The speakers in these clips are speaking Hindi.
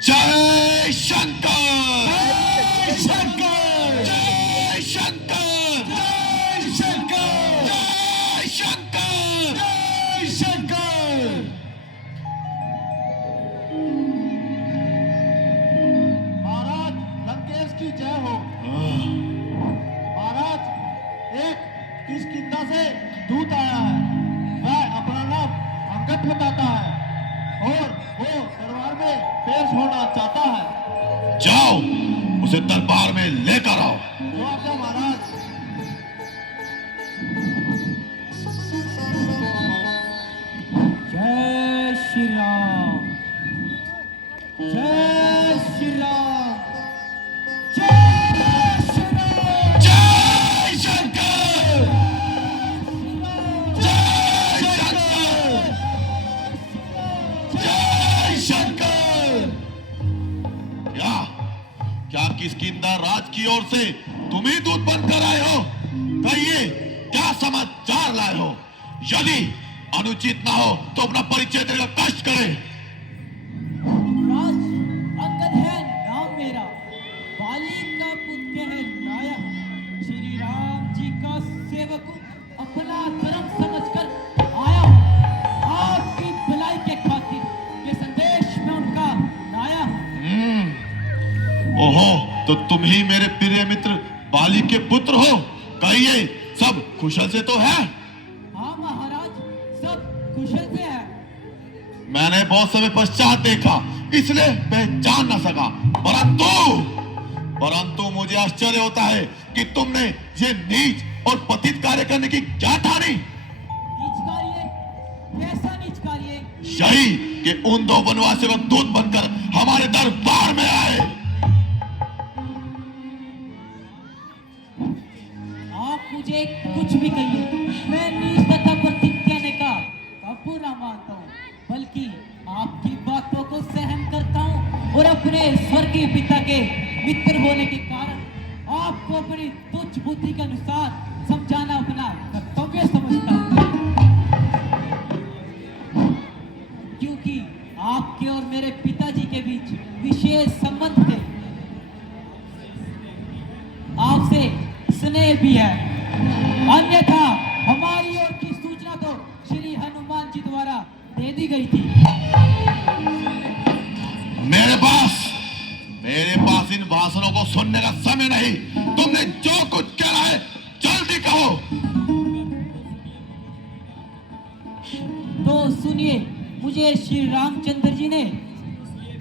जय शंकर, जय शंकर, जय शंकर, जय शंकर, जय शंकर। जय शंकर। महाराज लंकेश की जय हो। महाराज एक किष्किंधा से दूत आया है। वह अपना नाम अंगद बताता है और वो दरबार में पेश होना चाहता है। जाओ उसे दरबार में लेकर आओ। जो आज्ञा महाराज। जय श्री राम, जय श्री राम, जय श्री राम। जय शंकर, जय शंकर, जय शंकर। क्या क्या किष्किंधा राज की ओर से तुम ही दूत बनकर आए हो? कहिए क्या समाचार लाए हो? यदि अनुचित ना हो तो अपना परिचय देने का कष्ट करें। राज अंगद है नाम मेरा, बाली का पुत्र है नाया, श्री राम जी का सेवक हूं, अपना धर्म समझकर आया हूं आपकी भलाई के खातिर। ये संदेश में उनका लाया हूं। ओहो, तो तुम ही मेरे प्रिय मित्र बाली के पुत्र हो। कहिए सब कुशल से तो है? हाँ महाराज, सब कुशल से है। मैंने बहुत समय पश्चात देखा इसलिए पहचान न सका, परंतु मुझे आश्चर्य होता है कि तुमने ये नीच और पतित कार्य करने की क्या ठानी? नीच कार्य? कैसा नीच कार्य? यही कि उन दो वनवासियों का दूत बनकर हमारे दरबार में आए। आप मुझे कुछ भी कहिए, मैं नीचता प्रतिज्ञा का कबूल ना मानता हूँ, बल्कि आपकी बातों को सहन करता हूँ और अपने स्वर्गीय पिता के मित्र होने के कारण आपको अपनी तुच्छ बुद्धि के अनुसार समझाना अपना कर्तव्य समझता हूँ। क्योंकि आपके और मेरे पिताजी के बीच विशेष संबंध थे, आपसे स्नेह भी है। अन्यथा हमारी ओर की सूचना तो श्री हनुमान जी द्वारा दे दी गई थी। मेरे पास इन भाषणों को सुनने का समय नहीं। तुमने जो कुछ कहा है जल्दी कहो। तो सुनिए, मुझे श्री रामचंद्र जी ने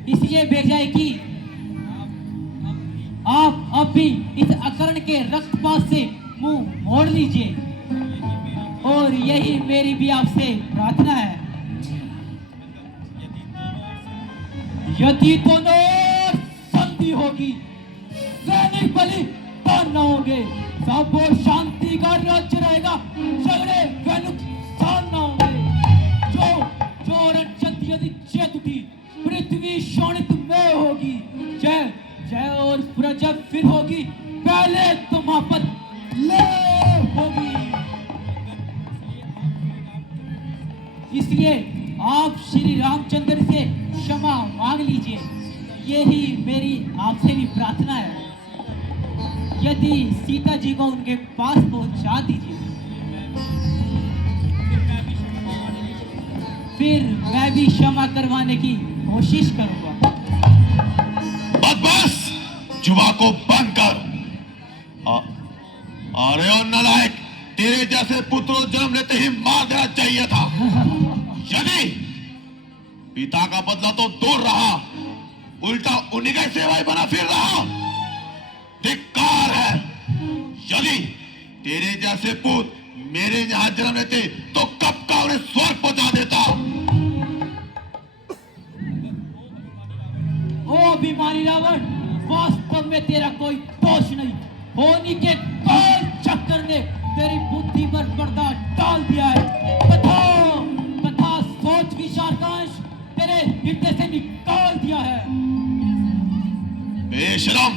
इसलिए भेजा है कि आप अब भी इस अकर्ण के रक्तपात से मुंह मोड़ लीजिए, और यही मेरी भी आपसे प्रार्थना है। यदि दोनों संधि होगी, सैनिक बलि तो न होंगे, सब और शांति का राज्य रहेगा, झगड़े व नुकसान न होंगे। जो रणचंद यदि चेत उठी, पृथ्वी शोणित में होगी। जय जय और प्रजा फिर होगी, पहले तुम्हापत ले होगी। इसलिए आप श्री रामचंद्र से क्षमा मांग लीजिए, यही मेरी आपसे भी प्रार्थना है। यदि सीता जी को उनके पास पहुंचा दीजिए, फिर मैं भी क्षमा करवाने की कोशिश करूंगा। बस जुबा को बंद कर। अरे ओ नालायक, तेरे जैसे पुत्र को जन्म लेते ही मार देना चाहिए था। यदि पिता का बदला तो दूर रहा, उल्टा उन्हीं का सेवाई बना फिर रहा। धिक्कार है। यदि तेरे जैसे पुत्र मेरे यहां जन्म लेते तो कब का उन्हें स्वर्ग पहुंचा देता। ओ अभिमानी रावण, वास्तव में तेरा कोई दोष नहीं। होनी के काल चक्कर ने तेरी बुद्धि पर पर्दा डाल दिया है। तथा सोच विचार का अंश तेरे हृदय से निकाल दिया है। बेशरम,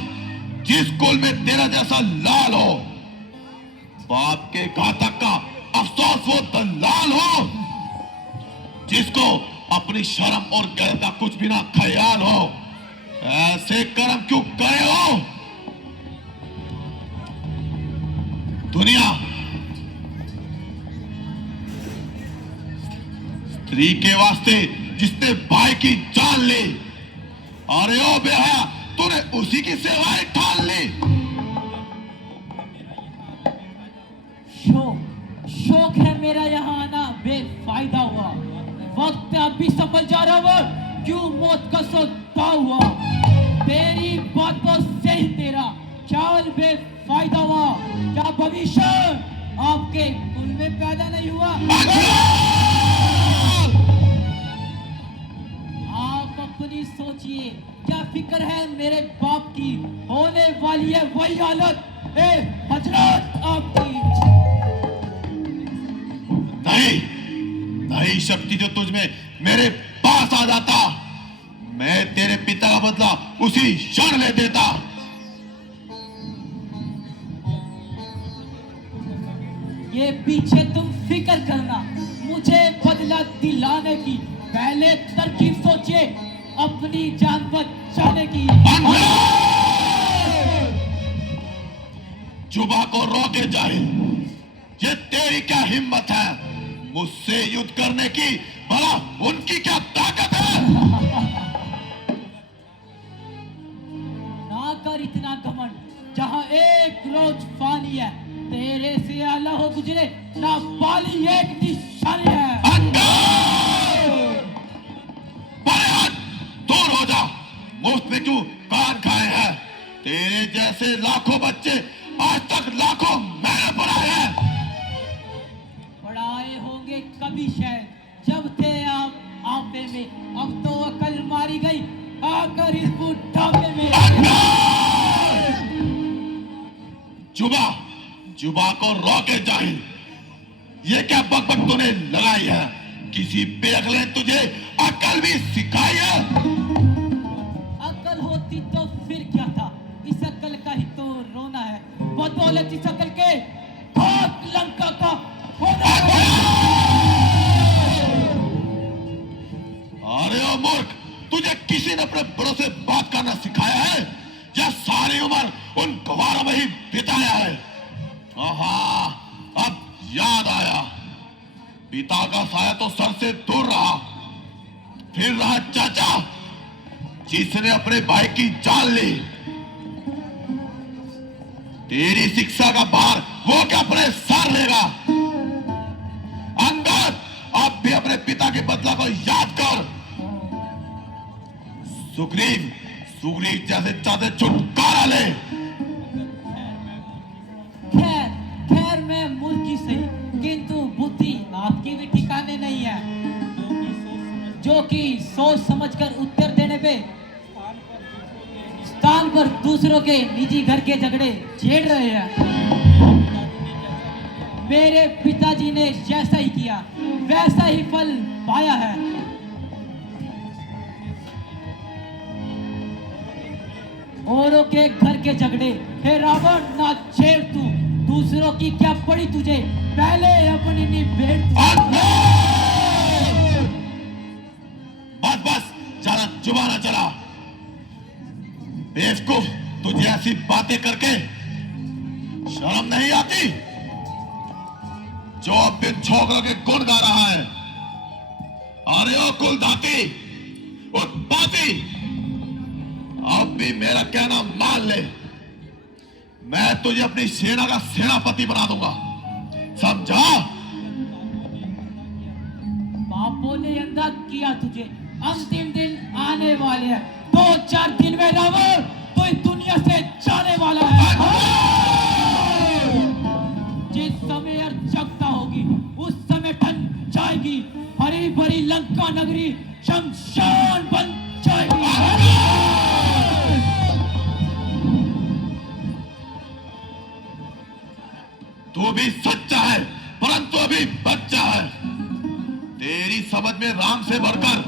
जिस कुल में तेरा जैसा लाल हो, बाप के घातक का अफसोस वो दलाल हो, जिसको अपनी शर्म और गैर का कुछ भी ना ख्याल हो, ऐसे कर्म क्यों करे हो? दुनिया स्त्री के वास्ते जिसने भाई की जान ली, अरे ओ बेहया, तूने उसी की सेवाएं ठान ली। शौक है मेरा यहाँ आना बेफायदा हुआ। वक्त अभी समझ जा रहा हुआ क्यों मौत का सौदा हुआ। तेरी बातों से ही तेरा ख्याल बेफायदा हुआ। क्या भविष्य आपके कुल में पैदा नहीं हुआ? आप अपनी सोचिए, क्या फिक्र है मेरे बाप की? होने वाली है वही हालत हजरत आपकी। नहीं नहीं, शक्ति जो तुझ में मेरे पास आ जाता, मैं तेरे पिता का बदला उसी क्षण ले देता। ये पीछे तुम फिक्र करना, मुझे बदला दिलाने की पहले तरकीब सोचिए अपनी जान बचाने की। जुबा को रोके जाए, ये तेरी क्या हिम्मत है मुझसे युद्ध करने की? भला उनकी क्या ताकत है? ना कर इतना घमंड, जहां एक रोज फानी है, तेरे से आला हो गुजरे ना पाली एक निशानी है। दूर हो जा, मुफ्त में क्यों कान खाए हैं? तेरे जैसे लाखों बच्चे आज तक लाखों मैंने पढ़ाए हैं। पढ़ाए होंगे कभी शायद जब थे आप आपे में, अब तो अकल मारी गई आकर इस बुढ़ापे में। जुबा को रोके जाहिल, ये क्या बकबक तूने लगाई है? किसी बेअक्ल ने तुझे अकल भी सिखाई है? अकल होती तो फिर क्या था, इस अकल का ही तो रोना है। बदौलत इस अकल के खाक लंका का होना है। अरे ओ मूर्ख, तुझे किसी ने अपने बड़ों से बात करना सिखाया है या सारी उम्र उन गवारों में ही बिताया है? आहा, अब याद आया, पिता का साया तो सर से दूर रहा, फिर रहा चाचा जिसने अपने भाई की जान ली। तेरी शिक्षा का भार वो क्या अपने सर लेगा? अंगद, अब भी अपने पिता के बदला को याद कर। सुग्रीव जैसे चाहते छुटकारा ले। खैर मैं मूर्ख सही, किंतु बुद्धि आपकी भी ठिकाने नहीं है, जो कि सोच समझकर उत्तर देने पे स्थान पर दूसरों के निजी घर के झगड़े छेड़ रहे हैं। मेरे पिताजी ने जैसा ही किया वैसा ही फल पाया है। औरों के घर के झगड़े हे रावण ना छेड़ तू, दूसरों की क्या पड़ी तुझे, पहले अपनी निबेड़ तू। बस ज्यादा जुबाना चला। बेवकूफ, तुझे ऐसी बातें करके शर्म नहीं आती? जो अब भी छोकरों के गुण गा रहा है। अरे ओ कुलधाती, उत्पाती, अब भी मेरा कहना मान ले, मैं तुझे अपनी सेना का सेनापति बना दूंगा, समझा? बापों ने अंधा किया तुझे, अंतिम दिन आने वाले हैं, 2-4 दिन में रावण तो इस दुनिया से जाने वाला है। जिस समय अर्चकता होगी उस समय ठन जाएगी, हरी भरी लंका नगरी शमशान बन जाएगी। तू भी सच्चा है परंतु अभी बच्चा है। तेरी समझ में राम से बढ़कर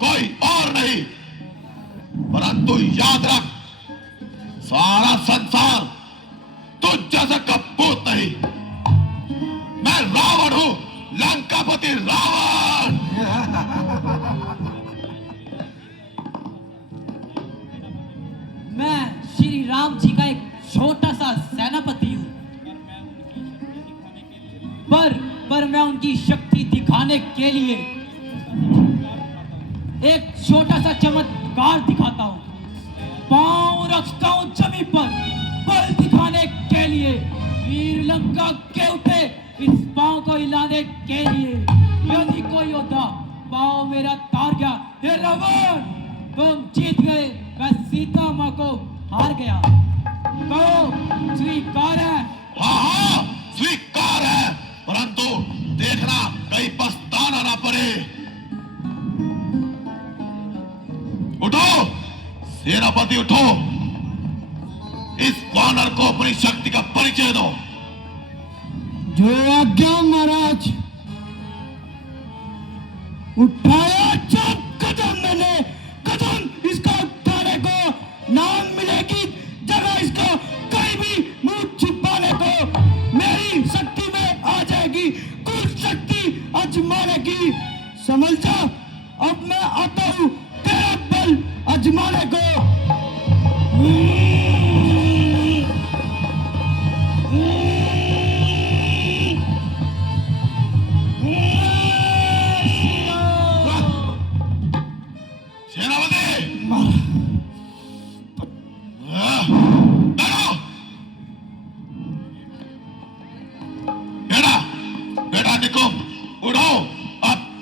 कोई और नहीं, परंतु याद रख, सारा संसार तुझ जैसा कपूत नहीं। मैं रावण हूं, लंकापति रावण। राम जी का एक छोटा सा सेनापति हूँ, पर मैं उनकी शक्ति दिखाने के लिए एक छोटा सा चमत्कार दिखाता हूँ। पांव रखता हूँ जमीन पर बल दिखाने के लिए, वीर लंका के उठे इस पांव को हिलाने के लिए। यदि कोई योद्धा पांव मेरा तार गया, हे रावण तुम जीत गए, मैं सीता माँ को हार गया। कहो स्वीकार है? हाँ हाँ स्वीकार है, परंतु देखना कहीं पछताना ना पड़े। उठो सेनापति उठो, इस वानर को अपनी शक्ति का परिचय दो। जो आज्ञा महाराज। उठाया जब कदम मैंने, कदम इसका उठाने को नाम मिलेगी, जगह इसका कहीं भी मुंह छिपाने को मेरी शक्ति में आ जाएगी, कुछ शक्ति आजमाने की। समझ जा, अब मैं आता हूँ तेरा बल आजमाने को।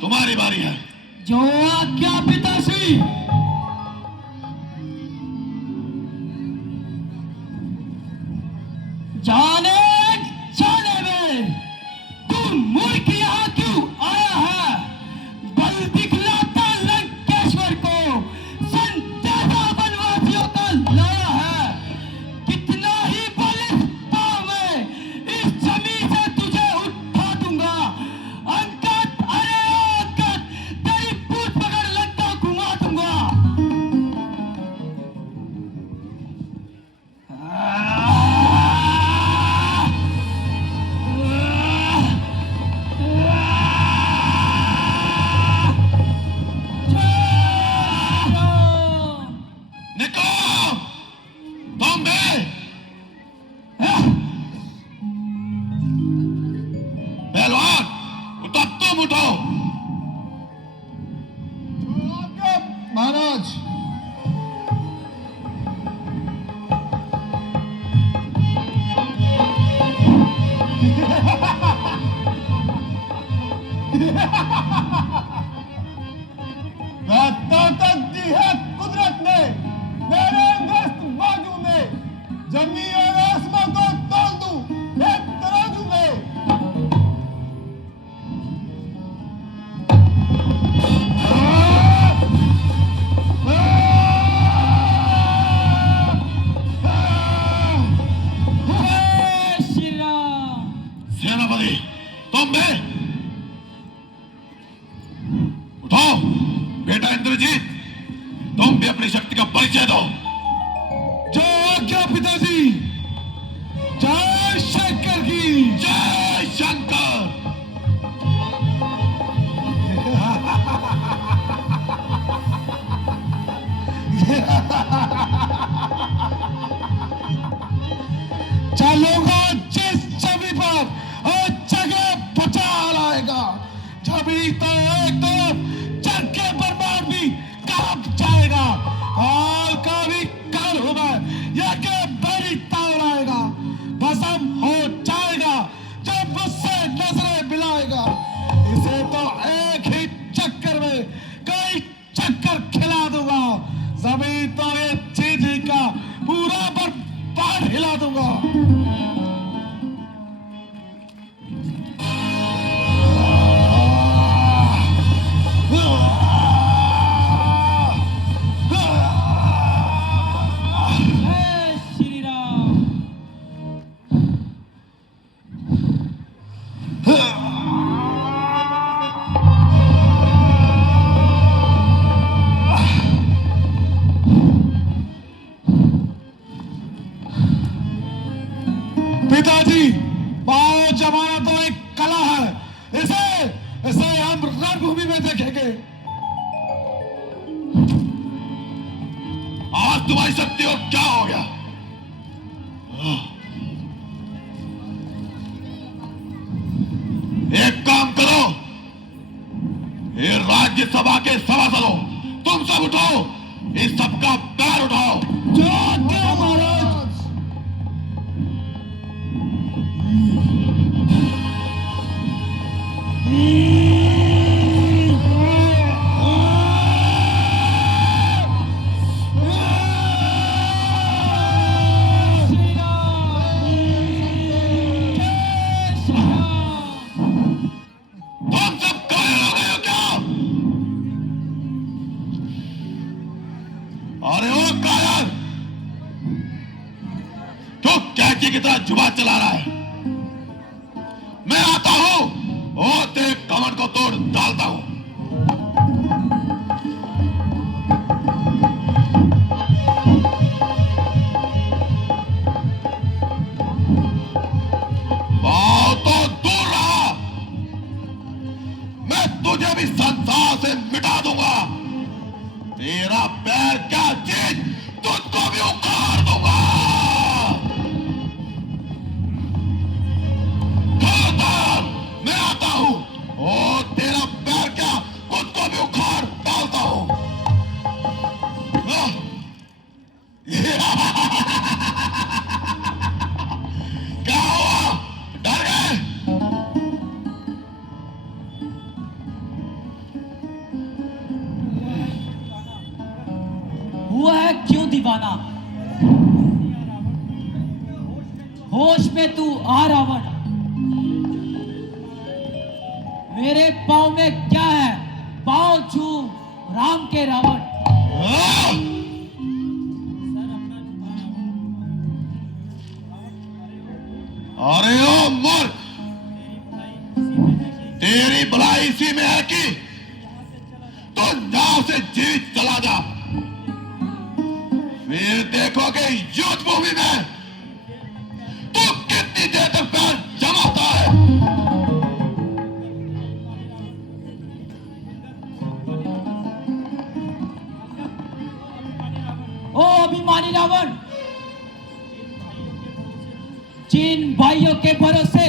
तुम्हारी बारी है। जो आज्ञा पिताश्री। जाने जाने में तू मूर्ख यहाँ क्यों आया है? बल दिखलाता लंकेश्वर को, संदेशा वनवासियों का लाया है। कितना ही बल इस पाँव में, इस जमीन से तुझे उठा दूंगा। अंकत, अरे अंकत, तेरी पूंछ पकड़ लंका घुमा दूंगा। पहलवान उठो, तुम उठो। महाराज ताकत दी है कुदरत ने मेरे मस्त बाजू में, जमीन और आसमां को तोल दूं एक तराजू में। सेनापति तुम भी उठो। बेटा इंद्रजीत तुम भी अपनी शक्ति का परिचय दो। जो आज्ञा पिताजी। जय शंकर की जय शंकर। चलूंगा जिस छवि पर और जगह बचा लाएगा, छवि तो एक तरफ जग के बर्बाद भी कांप जाएगा। हाल का भी काल होगा, यह के बड़ी ताव आएगा, भस्म हो जाएगा जब मुझसे नजरें मिलाएगा। इसे तो एक ही चक्कर में कई चक्कर खिला दूंगा, जमीन तो ये चीज का पूरा बर्बाद हिला दूंगा। जय श्री राम। पिताजी, पाँव जमाना तो एक कला है, इसे इसे हम रणभूमि में देखेंगे। आज तुम्हारी शक्ति को क्या हो गया? एक काम करो, ये राज्यसभा के सभासदों, तुम सब उठाओ, इस सबका पैर उठाओ। महाराज। तुम सब कायल हो गए हो क्या? अरे ओ कायल, तो कैची की तरह जुबान चला रहा है? मैं आता हूं और तेरे कमर को तोड़ डालता हूं। पाँव तो दूर रहा, मैं तुझे भी संसार से मिटा दूंगा। तेरा पैर क्या चीज, तुझको भी उखाड़ दूंगा। खबरदार, मैं आता हूं और तेरा पैर क्या, खुद को भी उखाड़ डालता हूं। क्या हुआ, डर गए? हुआ है क्यों दीवाना? होश में तू आ रावण। मेरे पाँव में क्या है? पाँव छू राम के रावण। अरे ओ मूर्ख, तेरी भलाई इसी में है कि तू नाव से जीवित चला जा, फिर देखोगे युद्ध भूमि में तू कितनी देर तक पैर जमाता है। ओ अभिमानी रावण, जिन भाइयों के भरोसे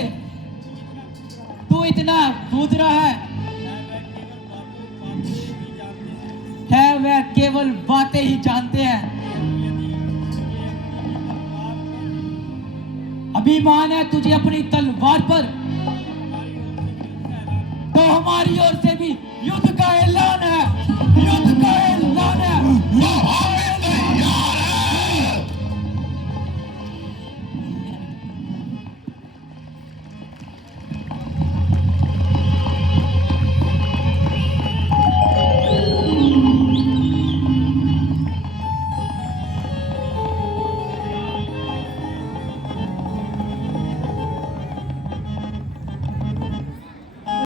तू इतना कूद रहा है वह केवल बातें ही जानते हैं। अभिमान है तुझे अपनी तलवार पर, तो हमारी ओर से भी युद्ध का ऐलान है। युद्ध